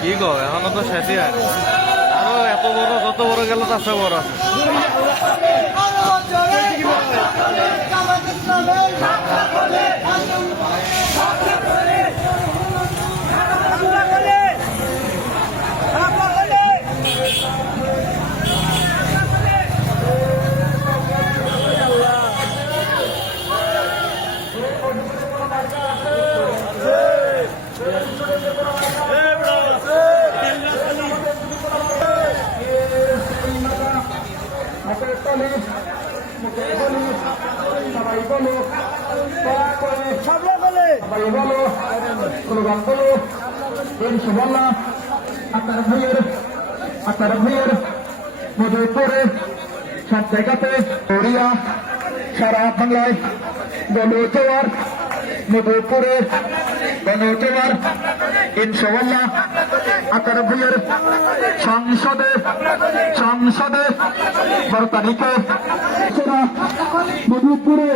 কি গো এখনো তো শেষই হয়নি আরো এত বড় যত বড় গেল তার চেয়ে বড় আছে আপনার ভাইয়ের মধুপুরে সব জায়গাতে ওড়িয়া সারা বাংলায় গণজোয়ার মধুপুরে গণজোয়ার ইনশাআল্লাহ আপনার ভাইয়ের সংসদে 12 তারিখে মধুপুরে